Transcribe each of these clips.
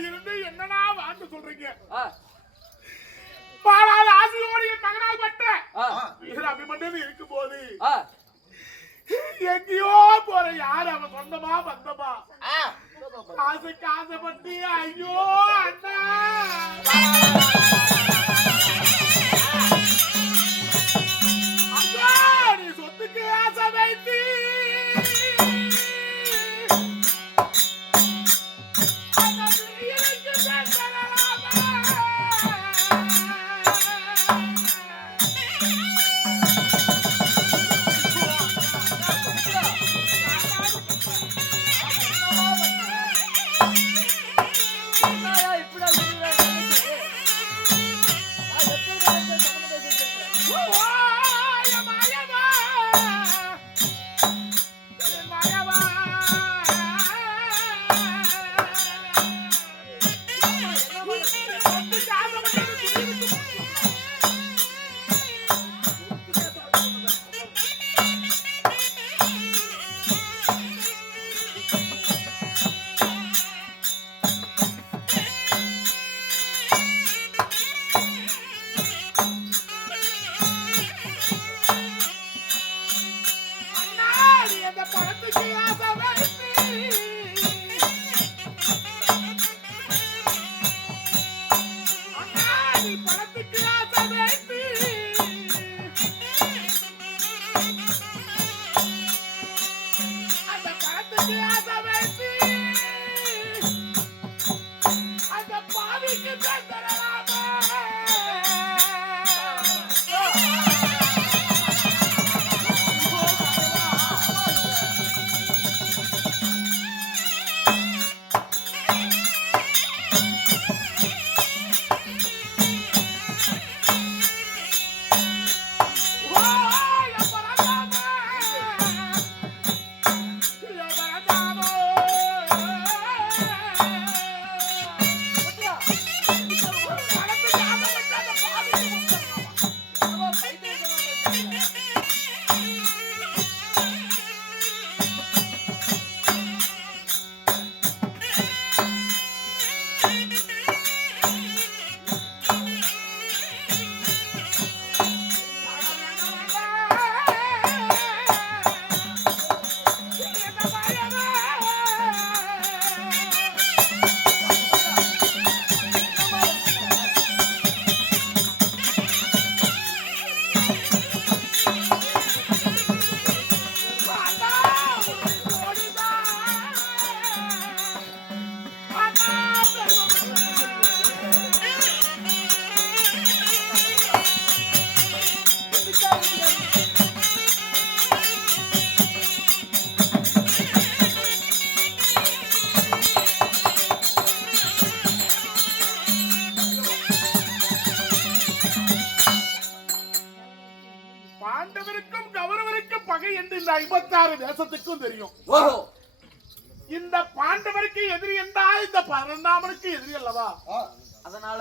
இருந்து என்னடா வாங்க சொல்றீங்க? பாலாத ஆசையோடு என் மகனால் பட்ட. வீர அபிமன்யு இருக்கும் போது. எங்கேயோ போற யாரு அவன் சொந்தமா வந்தமா ஆசைக்கு ஆசைப்பட்டு ஐயோ அண்ணா, தேசத்துக்கும் தெரியும். ஓஹோ. இந்த பாண்டவருக்கு எதிரி என்றால் இந்த பரந்தாமனுக்கு எதிரி அல்லவா? அதனால?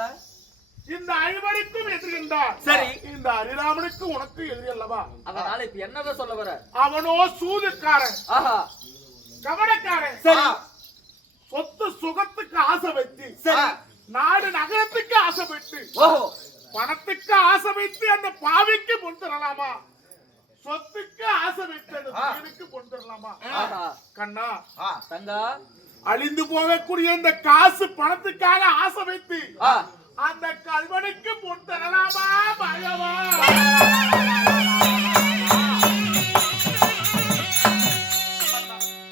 இந்த ஐவருக்கும் எதிரி என்றால் சரி. இந்த அரிராமனுக்கு உனக்கு எதிரி அல்லவா? அதனால இப்ப என்னதான் சொல்ல வர? அவனோ சூதுக்காரன். ஆஹா. கவனக்காரன். சரி. சொத்து சுகத்துக்கு ஆசை வைத்து சரி. நாடு நகரத்துக்கு ஆசைப்பட்டு ஓஹோ. பணத்துக்கு ஆசை வைத்து அந்த பாவிக்கு பொன் தரலாமா சொத்துக்கு ஆசை வைத்து அந்த பையனுக்கு பொன் தரலாமா ஆஹா கண்ணா தங்கா. அழிந்து போகக்கூடிய இந்த காசு பணத்துக்காக ஆசை வைத்து ஆ. அந்த கல்வனுக்கு பொன் தரலாமா பயவா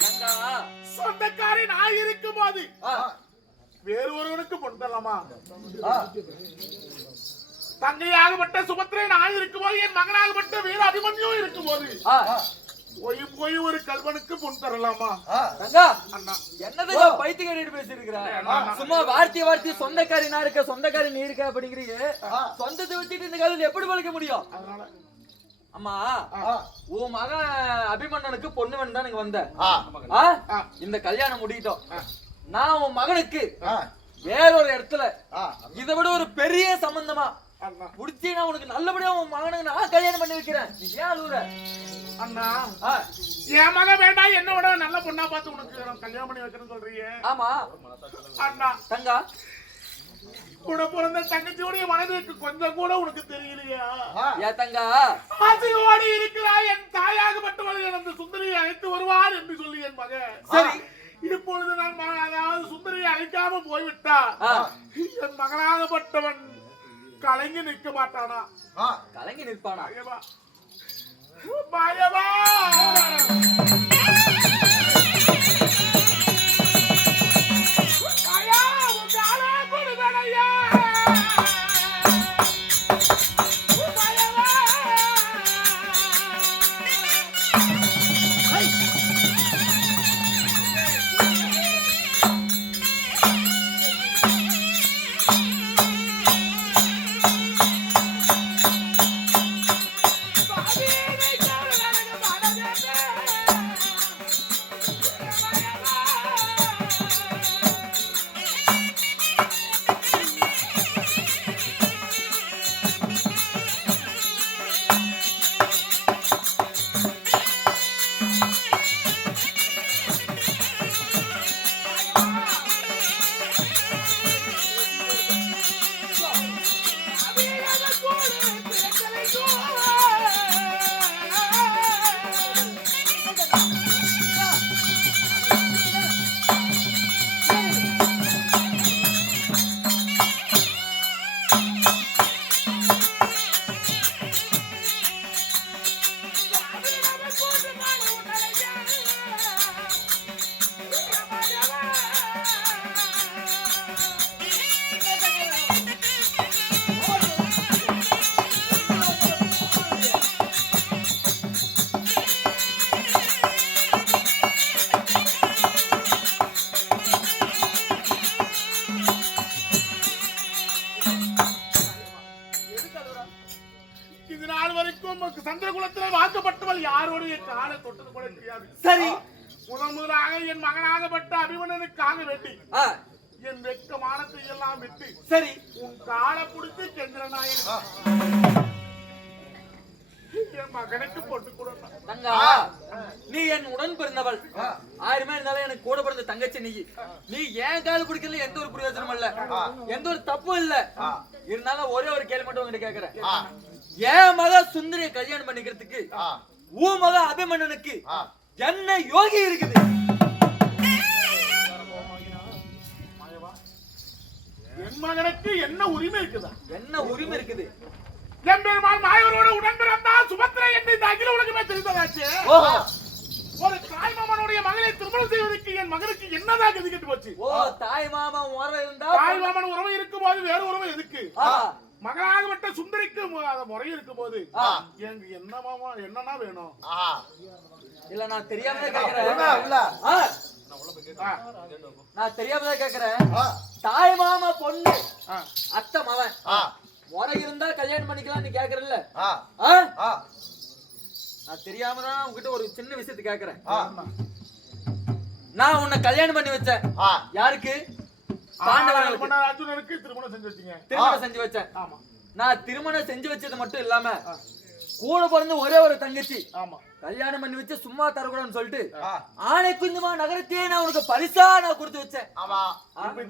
தங்கா. சொந்தக்காரி நான் இருக்கும் போது வேறு ஒருவனுக்கு பொன் தரலாமா தங்கையாகப்பட்ட சுபத்திரை நான் இருக்கும் போது என் மகனாகப்பட்ட வீர அபிமன்யும் இருக்கும் போது ஆ. போய் போய் ஒரு கல்வனுக்கு பொன் தரலாமா? என்னதுங்க பைத்தியக்காரிட்டு பேசிட்டு சும்மா வார்த்தை வார்த்தை சொந்தக்காரி நான் இருக்க சொந்தக்காரி நீ இருக்க அப்படிங்கிறீங்க. சொந்தத்தை வச்சுட்டு இந்த காலத்துல எப்படி பழக்க முடியும்? அம்மா உன் மகன் அபிமன்னனுக்கு பொண்ணு வேணும் தான் நீங்க வந்த. இந்த கல்யாணம் முடியிட்டோம். நான் உன் மகனுக்கு. வேறொரு இடத்துல. இதை விட ஒரு பெரிய சம்பந்தமா முடிச்சு நான் உனக்கு நல்லபடியா உன் மகனுக்கு நான் கல்யாணம் பண்ணி வைக்கிறேன். நீ ஏன் அழுகுற அண்ணா. என் மகன் வேண்டாம் என்ன விட நல்ல பொண்ணா பார்த்து உனக்கு கல்யாணம் பண்ணி வைக்கிறேன்னு சொல்றீங்க. ஆமா. அண்ணா. தங்கா. கூட பிறந்த தங்கச்சியோடைய மனதிற்கு கொஞ்சம் கூட உனக்கு தெரியலையா? ஏ தங்கா? ஆசையோடு இருக்கிறாய் என் தாயாகப்பட்டவள் எனது சுந்தரியை அழைத்து வருவார் என்று சொல்லி என் மகன். சரி. இப்பொழுது நான் அதாவது சுந்தரியை அழைக்காம போய்விட்டார் ஆ, என் மகனாகப்பட்டவன் கலங்கி நிற்க மாட்டானா? கலங்கி நிற்பானா? பயமா. சரி. முதன் முதலாக என் மகனாகப்பட்ட அபிமனனுக்காக வேண்டி என் வெக்க மானத்தை எல்லாம் விட்டு சரி. உன் காலை பிடித்து கெந்திரனாயன் என் மகனுக்கு பொண்ணு நீ என் உடன் பிறந்தவள். ஆயிரமே இருந்தாலும் எனக்கு கூட பிறந்த தங்கச்சி நீ. நீ ஏன் கால் பிடிக்கல எந்த ஒரு பிரயோஜனமும் இல்ல. எந்த ஒரு தப்பும் இல்ல. இருந்தாலும் ஒரே ஒரு கேள்வி மட்டும் உங்ககிட்ட கேக்குறேன். என் மக சுந்தரிய கல்யாணம் பண்ணிக்கிறதுக்கு உன் மக அபிமன்னனுக்கு என்ன யோகி இருக்குது? என் மகனுக்கு என்ன உரிமை இருக்குதா? என்ன உரிமை இருக்குது? என் பெருமாள் மாயவரோட உடன் பிறந்தால் சுபத்திரை என்று இந்த அகில உலகமே தெரிந்ததாச்சு? ஒரு தாய் மாமனுடைய மகளை திருமணம் செய்வதற்கு என் மகனுக்கு என்னதான் கதி கட்டு போச்சு ஓ தாய் மாமா உறவு இருந்தா தாய் மாமன் உறவு இருக்கும் போது வேறு உறவு எதுக்கு? ஆஹா. மகனாகப்பட்ட சுந்தரிக்கு முறை இருக்கும் போது ஆ. எனக்கு என்ன மாமா என்னன்னா வேணும்? இல்ல நான் தெரியாம நான் தெரியாம தான் கேக்குறேன். தாய் மாமா பொண்ணு. ஆ. அத்தை மவன் முறை இருந்தா கல்யாணம் பண்ணிக்கலாம் நீ கேக்குறல்ல? ஆ? நான் தெரியாம தான் உன்கிட்ட ஒரு சின்ன விஷயத்தை கேக்குறேன். நான் உன்னை கல்யாணம் பண்ணி வச்சேன். யாருக்கு? பாண்டவர்களுக்கு திருமணம் அர்ஜுனனுக்கு திருமணம் செஞ்சு வச்சீங்க. திருமணம் செஞ்சு வச்சேன். ஆமா. நான் திருமணம் செஞ்சு வச்சது மட்டும் இல்லாம கூட பிறந்த ஒரே ஒரு தங்கச்சி. ஆமா. கல்யாணம் பண்ணி வச்சு சும்மா தரக்கூடாதுன்னு சொல்லிட்டு ஆனை குந்துமா நகரத்தையே நான் உனக்கு பரிசா நான் கொடுத்து வச்சேன்.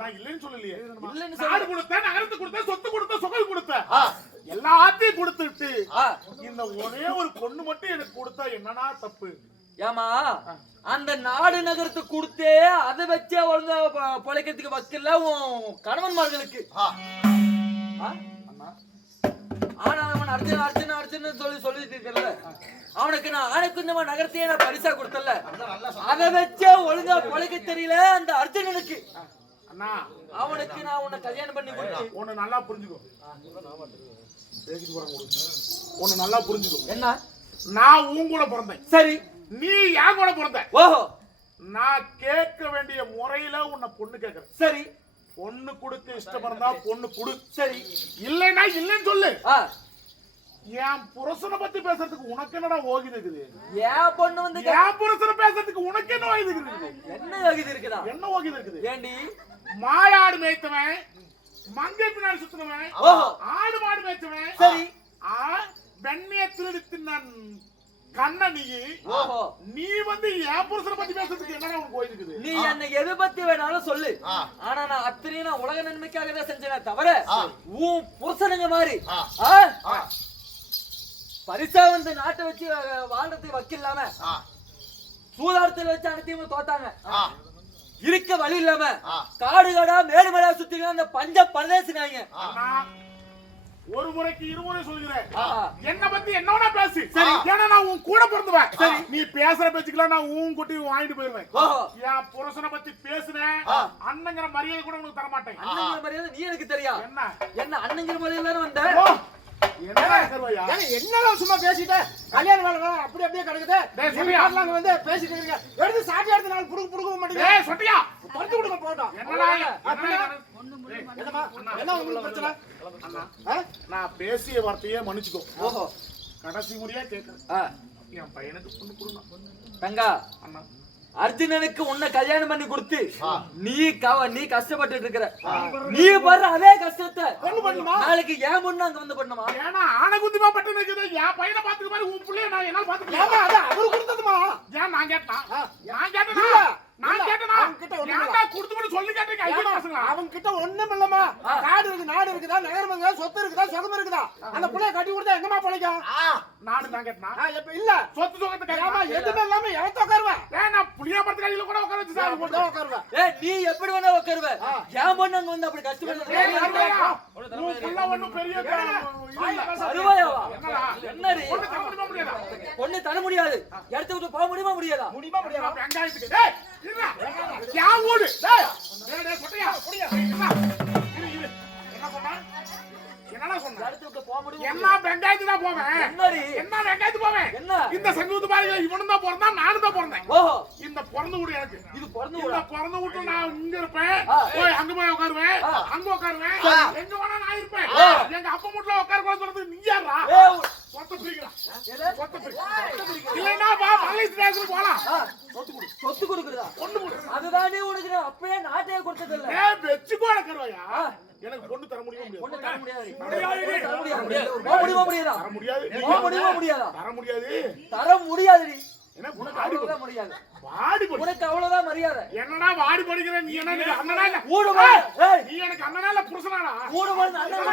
நான் இல்லைன்னு சொல்லலையே. இல்லைன்னு நாடு சொல்லு கொடுத்த நகரத்து கொடுத்த சொத்து கொடுத்த சுகம் கொடுத்த ஆ. எல்லாத்தையும் கொடுத்துட்டு இந்த ஒரே ஒரு பொண்ணு மட்டும் எனக்கு கொடுத்தா என்னன்னா தப்பு? ஏமா அந்த நாடு நகரத்தை கொடுத்தே அதை வச்சே ஒழுங்கா பொழைக்கிறதுக்கு வக்கில்ல உன் கணவன்மார்களுக்கு? ஆனா அவன் அர்ஜுன் அர்ஜுன் அர்ஜுன் சொல்லி சொல்லிட்டு இருக்கல அவனுக்கு நான் ஆணைக்குந்தமா நகரத்தையே நான் பரிசா கொடுத்தல அதை வச்சே ஒழுங்கா பொழைக்க தெரியல அந்த அர்ஜுனனுக்கு. அவனுக்கு நான் உன்னை கல்யாணம் பண்ணி கொடுத்து ஒண்ணு நல்லா புரிஞ்சுக்கோ. ஒண்ணு நல்லா புரிஞ்சுக்கோ. என்ன? நான் உன் கூட பிறந்தேன். சரி. நீ என் கூட பிறந்த? ஓஹோ. நான் கேட்க வேண்டிய முறையில உன்னை பொண்ணு கேட்கறேன். சரி. பொண்ணு கொடுக்க இஷ்டப்படுறதா பொண்ணு கொடு. சரி. இல்லைன்னா இல்லைன்னு சொல்லு. என் புருஷனை பத்தி பேசுறதுக்கு உனக்கு என்னடா ஓகிது இருக்குது? ஏன் பொண்ணு வந்து என் புருஷனை பேசுறதுக்கு உனக்கு என்ன ஓகிது இருக்குது? என்ன யோகிது இருக்குதா? என்ன ஓகிது இருக்குது? ஏண்டி? மாயாடு மேய்த்தவன் மங்கை பின்னாடி சுத்தினவன் ஆடு மாடு மேய்த்தவன் சரி. ஆ, வெண்ணைய திருடி தின்னான். கண்ண நீ ஓஹோ. நீ வந்து என் புருஷனை பத்தி பேசுறதுக்கு என்னடா உனக்கு போயிருக்குது நீ என்னை எது பத்தி வேணாலும் சொல்லு. ஆனா நான் அத்தனையும் நான் உலக நன்மைக்காக தான் செஞ்சேனே தவிர. உன் புருஷனுங்க மாதிரி பரிசா வந்து நாட்டை வச்சு வாழ்றதுக்கு வக்கில்லாம ஆ, சூதாட்டத்துல வச்சு அனைத்தையும் தோத்தாங்க. இருக்க வழி இல்லாம. காடு காடா மேடு மேடா சுத்தி அந்த பஞ்ச பரதேசினாங்க ஒரு முறைக்கு இருமுறை சொல்கிறேன். என்ன பத்தி என்ன வேணா பேசு. சரி. ஏன்னா நான் உன் கூட பிறந்துவேன். நீ பேசுற பேச்சுக்கெல்லாம் நான் உன் குட்டி வாங்கிட்டு போயிருவேன். என் புருஷனை பத்தி பேசுனேன் ஆ. அண்ணங்கிற மரியாதை கூட உனக்கு தர மாட்டேன் அண்ணங்கிற மரியாதை நீ எனக்கு தெரியா? என்ன? என்ன அண்ணங்கிற மரியாதை வந்த? என்னடா சும்மா பேசிட்டு? கல்யாண வேலை அப்படி அப்படியே கிடக்குது. வந்து பேசிட்டு இருக்கீங்க. எடுத்து சாப்பிட்டு எடுத்து நாள் புடுங்க புடுங்க மாட்டேங்க. சொட்டியா பறிச்சு கொடுங்க போட்டோம் என்னடா என்ன என்ன? நான் பேசிய வார்த்தையே மன்னிச்சுக்கோ ஓஹோ கடைசி முறையா கேட்கறேன். என் பையனுக்கு பொண்ணு கொடுங்க தங்கா அண்ணா அர்ஜுனனுக்கு உன்னை கல்யாணம் பண்ணி கொடுத்து. நீ கவ நீ கஷ்டப்பட்டுட்டு இருக்கிற நீ படுற அதே கஷ்டத்தை பொண்ணு பண்ணுமா நாளைக்கு ஏன் பொண்ணு அங்க வந்து பண்ணுமா ஏன்னா ஆனகுந்திமா பட்டு நிக்குது என் பையனை பாத்துக்க மாதிரி உன் பிள்ளைய நான் பாத்துக்கலாம் அது அவரு கொடுத்ததுமா ஏன் நான் கேட்டேன். நான் கேட்டேனா. நான். கேட்டேனா? சொல்லி கேட்டீங்க ஐயோ பசங்களா? அவங்க கிட்ட ஒண்ணும் இல்லம்மா காடு இருக்கு நாடு இருக்குதா நகரம் இருக்குதா சொத்து இருக்குதா சுகம் இருக்குதா? அந்த பிள்ளைய கட்டி கொடுத்தா எங்கம்மா பிழைக்கும்? கேட்டனா? இப்ப இல்ல. சொத்து சொகத்தை எதுவுமே இல்லாம எவத்த உட்காருவேன் ஏன் நான் புளியா படத்து கையில கூட உட்கார வச்சு சார் போட்டு உட்காருவேன் ஏய் நீ எப்படி வேணா உட்காருவ. ஏன் பொண்ணு அங்க வந்து அப்படி ஒண்ணும் பெரிய. அருவாயாவா தர முடியுமா முடியாதா? விட்டு போக முடியுமா முடியாதா? முடியுமா முடியாதா? வெங்காயத்துக்கு. யா ஓடு? என்ன வெங்காயத்து தான் என்ன? இந்த சங்கத்து பாருங்க இவனும் தான் பிறந்தான் தான் பிறந்தேன். இந்த பிறந்து விடு இது பிறந்து இந்த பிறந்து விட்டு நான் இருப்பேன். போய் அங்க உட்காருவேன். அங்க உட்காருவேன். எங்க வேணா நான் இருப்பேன். எங்க அப்பா மட்டும் உட்கார கூட சொல்றது சொத்து பிரிக்கலாம் சொத்து அதுதானே உனக்கு நான் அப்பவே நாட்டையே கொடுத்தது இல்ல எனக்கு பொண்ணு தர முடியாது. பொண்ணு தர முடியாது. முடியாது. முடியாது. முடியாது. முடியாது? முடியாது. தர முடியாது? தர முடியாது. தர முடியாது உனக்கு அவ்வளவுதான் மரியாதை என்னடா வாடி படிக்கிற நீ என்ன அண்ணனா இல்ல ஊடு நீ எனக்கு அண்ணனா இல்ல புருஷனாடா ஊடு வந்து அண்ணனா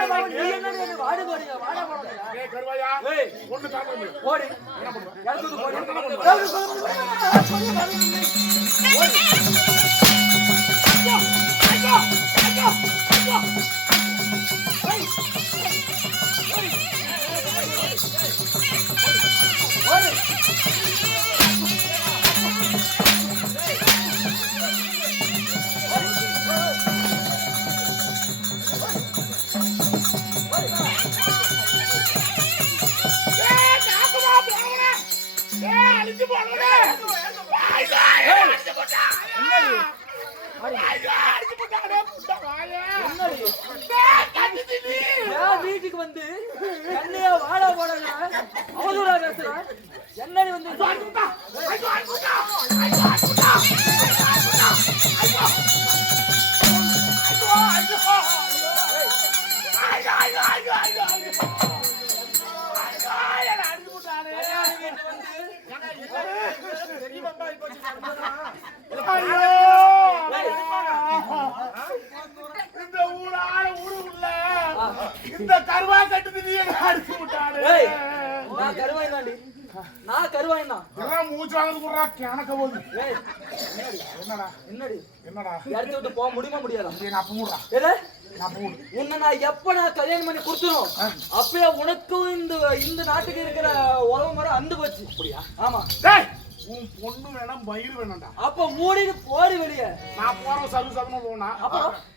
பொதுவா பேசுற என்ன நீ வந்து இந்த ஊரா இந்த கருவா கட்டுது நீ என்ன அடிச்சு விட்டாரு ஏய், நான் கருவாய் தாண்டி. நான் கருவாய் தான். இதெல்லாம் மூச்சு வாங்குறது கூட கணக்க போகுது. ஏய் என்னடா? என்னடி? என்னடா? இடத்த விட்டு போக முடியுமா முடியாதா? அப்ப அப்ப மூடு உன்னை நான் எப்ப நான் கல்யாணம் பண்ணி கொடுத்துரும் அப்பயே உனக்கும் இந்த இந்த நாட்டுக்கு இருக்கிற உறவு முறை அந்து போச்சு. அப்படியா? ஆமா. டேய் உன் பொண்ணு வேணாம் மயிறு வேணாம்டா. அப்ப மூடிட்டு போடி வெளியே. நான் போறேன் சர்வ சர்வமா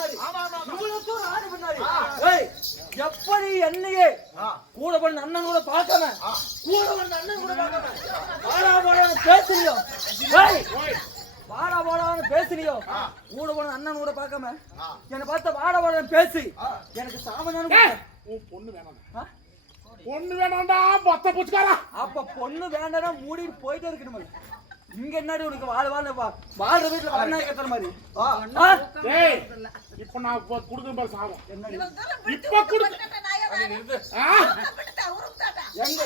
பின்னாடி. இவ்வளவு தூரம் எப்படி என்னையே? கூட பண்ண அண்ணன் கூட பார்க்காம கூட பண்ண அண்ணன் கூட பார்க்காம. வாடா வாடான்னு பேசுறியோ? வாடா வாடான்னு பேசுறியோ? கூட பண்ண அண்ணன் கூட பார்க்காம என்னை பார்த்த வாடா வாடான்னு பேசி எனக்கு சாமதானம் உன் பொண்ணு வேணாம். பொண்ணு வேணாம்டா பத்த பூச்சிக்காரா. அப்ப பொண்ணு வேண்டாம்னா மூடிட்டு போயிட்டே இருக்கணும். இங்க என்னடி உனக்கு வாழ வாழ வாழ்ற வீட்டுல வாழ கத்துற மாதிரி? டேய் இப்ப நான் இப்ப குடுக்குற பாரு சாபம் இப்ப குடு ஆ? எங்க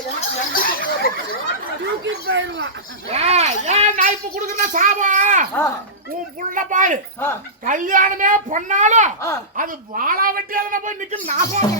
ஏன் நான் இப்ப குடுக்குற சாபம்? உன் புள்ள பாரு. கல்யாணமே பண்ணாலும் ஆ. அது வாழா வெட்டி அதுல போய் நிக்க நாசம்